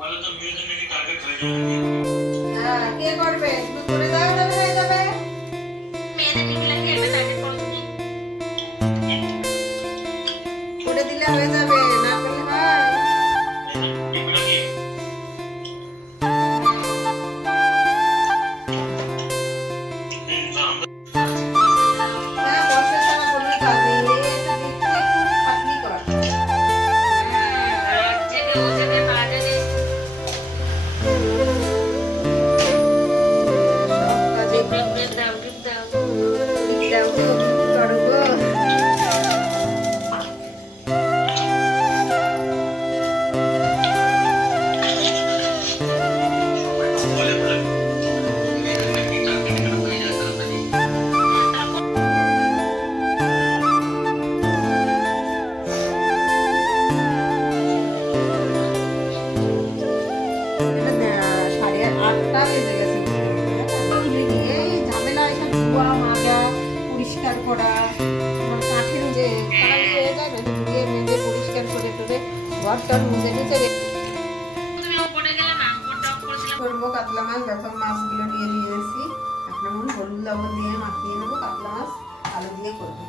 বলে তো মেয়েদের নাকি টার্গেট হয়ে যাবে। হ্যাঁ, কে করবে? তুমি করে দাও, তবে হয়ে যাবে। মেয়েদের ঠিক লাগে এটা টার্গেট করো তুমি। করে দিলে হয়ে যাবে, না করলে হয়? এগুলো কি হ্যাঁ, বসে তারা বললে কাজে এটা দিচ্ছি, একটু খাটনি কর। এক জায়গায় ও জায়গায় বাজারে সব কাজে টিপ দাও টিপ দাও। দাও গো, করো গো। বলে বলে মেয়েদের নাকি টার্গেট হয়ে যাবে তাড়াতাড়ি। এটা 8:30 বেজে গেছে। এই ঝামেলা, এসব ধোয়া মাজা পরিষ্কার করা, আমার কাঠের যে কাজ হয়ে যায় না, ধুয়ে মেজে পরিষ্কার করে টরে ঘরটার মুছে টুছে তুমি ওপরে গেলে না, ওপরটা অফ করেছিলাম। করবো। কাতলা মাছ, দেখো মাছগুলো নিয়ে নিয়েছি। এখন আমি হলুদ লবণ দিয়ে মাখিয়ে নেবো। কাতলা মাছ আলু দিয়ে করবো।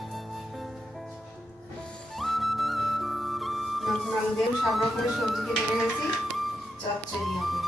নতুন আলু দিয়ে সব রকমের সবজি কেটে রেখেছি, চচ্চড়ি হবে।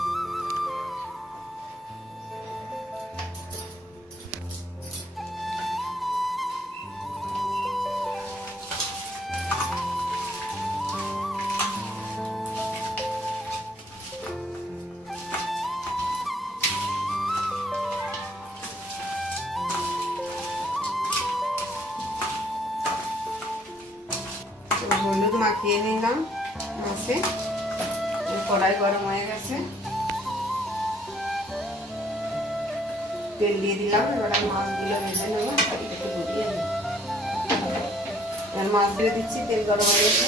হলুদ মাখিয়ে নিলাম মাছে। কড়াই গরম হয়ে গেছে, তেল দিয়ে দিলাম। এবার মাছগুলো ভেজে নেবো, একটু ঘুরিয়ে নেব। মাছ দিয়ে দিচ্ছি, তেল গরম হয়ে গেছে।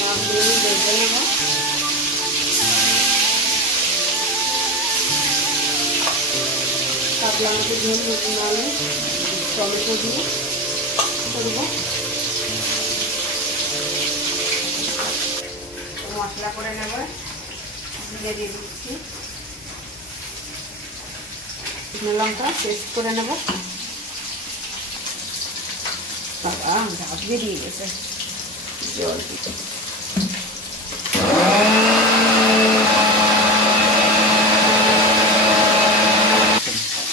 মাছগুলো ভেজে নেব। কাতলা মাছের ঝোল নতুন আলু টমেটো দিয়ে করবো। মশলা করে নেব, জিরে দিয়ে দিচ্ছি, শুকনো লঙ্কা পেস্ট করে নেব। বাবা ঝাঁপ দিয়ে গেছে, জল দিতে।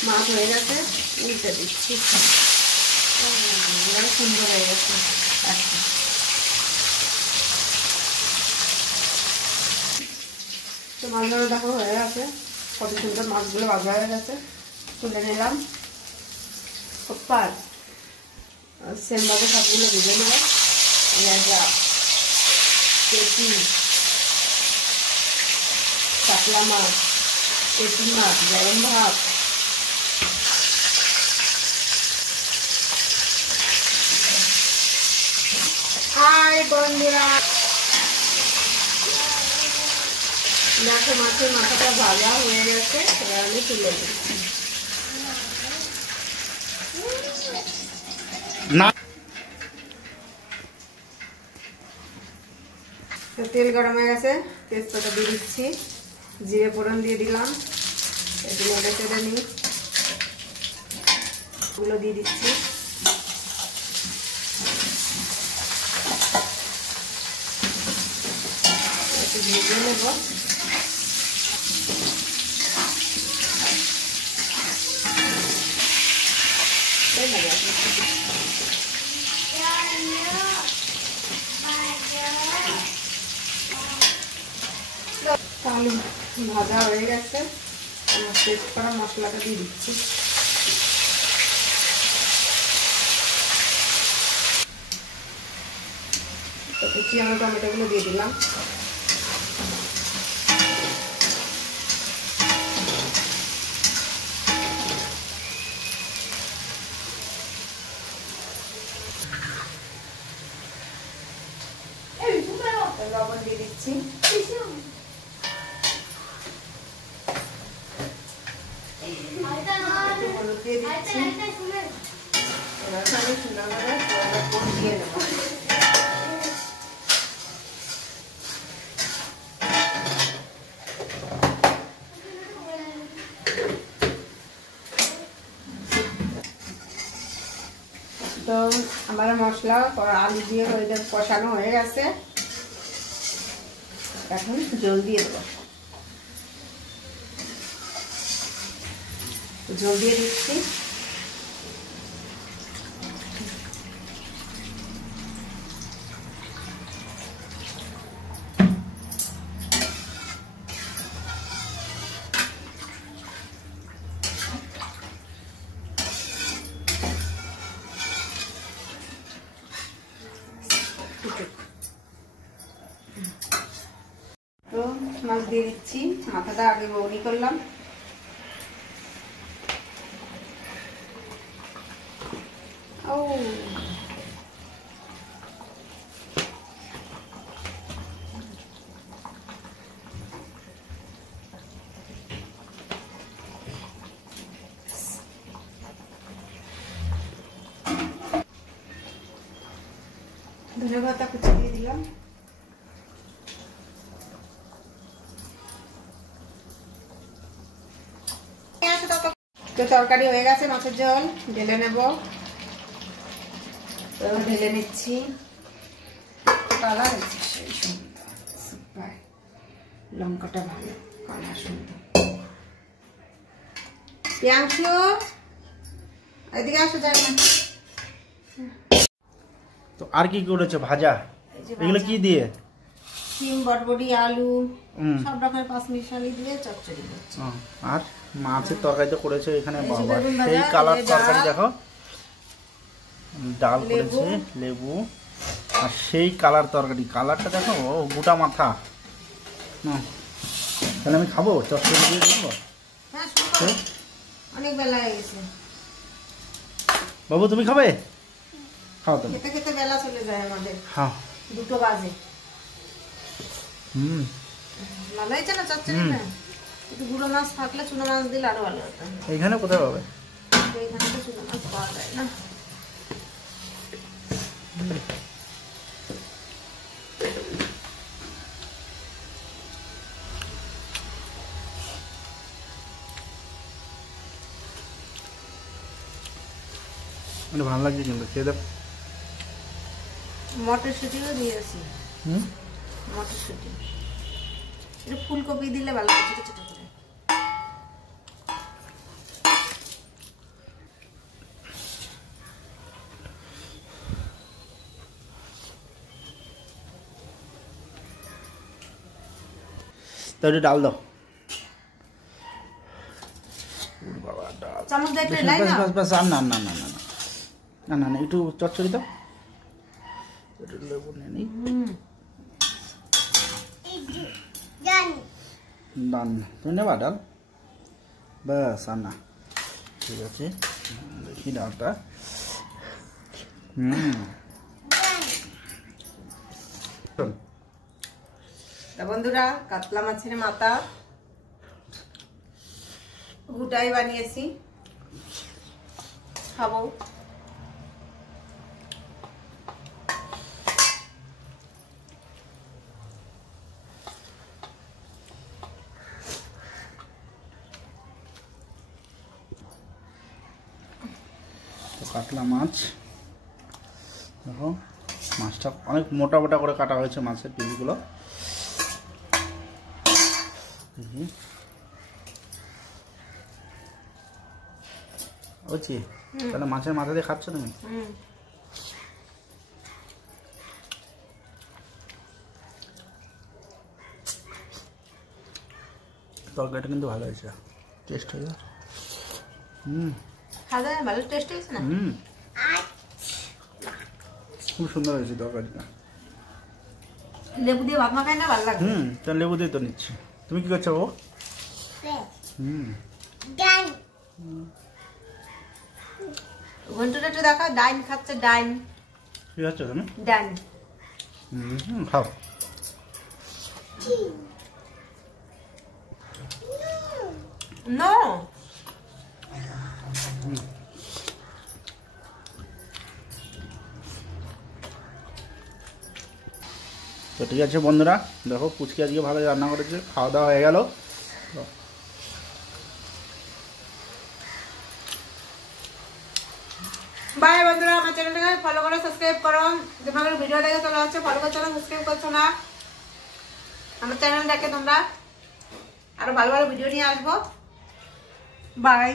মাছ হয়ে গেছে, উল্টে দিচ্ছি। সুন্দর হয়ে গেছে। আচ্ছা, তো মাছগুলো দেখো হয়ে গেছে, কত সুন্দর মাছগুলো ভাজা হয়ে গেছে। তুলে নিলাম। পার সেমভাবে সবগুলো ভেজে নেব। লেজা, পেটি, কাতলা মাছ, পেটি মাছ, গরম ভাত, হাই বন্ধুরা, দেখো মাছের মাথাটা ভাজা হয়ে গেছে। এবার আমি তুলে দিচ্ছি। তেল গরম হয়ে গেছে, তেজপাতা দিয়ে দিচ্ছি, জিরে ফোড়ন দিয়ে দিলাম। একটু নেড়ে চেড়ে নিই, গুলো দিয়ে দিচ্ছি। একটু ভেজে নেব। আলু ভাজা হয়ে গেছে, পেস্ট করা মশলাটা দিয়ে দিচ্ছি। কুচি আমি টমেটোগুলো দিয়ে দিলাম। লবণ দিয়ে দিচ্ছি। হলুদ দিয়ে দিচ্ছি। এবার আমি সুন্দর করে কষিয়ে নেব। সাম্বার মশলা আলু দিয়ে ওইটা কষানো হয়ে গেছে, এখন জল দিয়ে দেবো। জল দিয়ে দিচ্ছি। তো মাছ দিয়ে দিচ্ছি, মাথাটা আগে বৌনি করলাম। ও ধনে পাতা কুচি দিয়ে দিলাম। তো তরকারি হয়ে গেছে, মাছের ঝোল ঢেলে নেব। তো ঢেলে নিচ্ছি। কালার হচ্ছে সেই সুন্দর, লঙ্কাটা ভালো কালার সুন্দর। প্রিয়াংশু এদিকে আসো, যাই না। তো আর কি করেছো ভাজা? এগুলো কি দিয়ে? সিম, বটবটি, আলু সব রকমের পাঁচমিশালি দিয়ে চচ্চড়ি করছি। আর মাছের তরকারি তো করেছে এখানে, বাবা সেই কালার তরকারি দেখো, ডাল করেছে, লেবু, আর সেই কালার তরকারি, কালারটা দেখো, ও গোটা মাথা। তাহলে আমি খাবো চচ্চড়ি দিয়ে দেখবো। হ্যাঁ, অনেক বেলা হয়ে গেছে। বাবু তুমি খাবে? খাও তুমি। খেতে খেতে বেলা চলে যায় আমাদের। হ্যাঁ, 2 বাজে। ভালো হয়েছে না চচ্চড়িটা? একটু গুঁড়ো মাছ থাকলে, চুনো মাছ দিলে আরো ভালো হতো। এইখানে কোথায় পাবে? এইখানে তো চুনো মাছ পাওয়া যায় না। মানে ভালো লাগছে কিন্তু, খেয়ে দেব। মটরশুঁটিও দিয়েছি। মটরশুঁটি, একটু ফুলকপি দিলে ভালো লাগে, ছোট ছোট করে। তো একটু ডাল দাও। বাবা ডাল, চামচ দিয়ে একটু লাই না। বাস আর না না না না না না না, একটু চচ্চড়ি দাও, একটু লেবু নিয়ে নিই। ডান, তুমি নেবা ডাল? বাস আর না, ঠিক আছে। দেখি ডালটা। তা বন্ধুরা, কাতলা মাছের মাথা গোটাই বানিয়েছি, খাবো। কাতলা মাছ দেখো, মাছটা অনেক মোটা মোটা করে কাটা হয়েছে, মাছের পিসগুলো। দেখি বুঝছি। তাহলে মাছের মাথা দিয়ে খাচ্ছ তুমি? তরকারিটা কিন্তু ভালো হয়েছে, টেস্ট হয়ে গেছে। খাওয়া দাওয়া ভালো টেস্ট হয়েছে না? খুব সুন্দর হয়েছে তরকারিটা। লেবু দিয়ে ভাত মাখাই না, ভালো লাগে। তাহলে লেবু দিয়ে তো নিচ্ছি। তুমি কি করছো ও? ঘন্টুটা একটু দেখা, ডাইন খাচ্ছে, ডাইন। কি খাচ্ছ তুমি? ডাইন। খাও। নো। তো ঠিক আছে বন্ধুরা, দেখো পুচকি আজকে ভালো রান্না করেছে, খাওয়া দাওয়া হয়ে গেল। বাই বন্ধুরা, আমার চ্যানেলটাকে ফলো করো, সাবস্ক্রাইব করো। তোমাদের ভিডিও দেখে চলে হচ্ছে ফলো করছো না, সাবস্ক্রাইব করছো না। আমার চ্যানেলটাকে তোমরা আরো ভালো ভালো ভিডিও নিয়ে আসবো। বাই।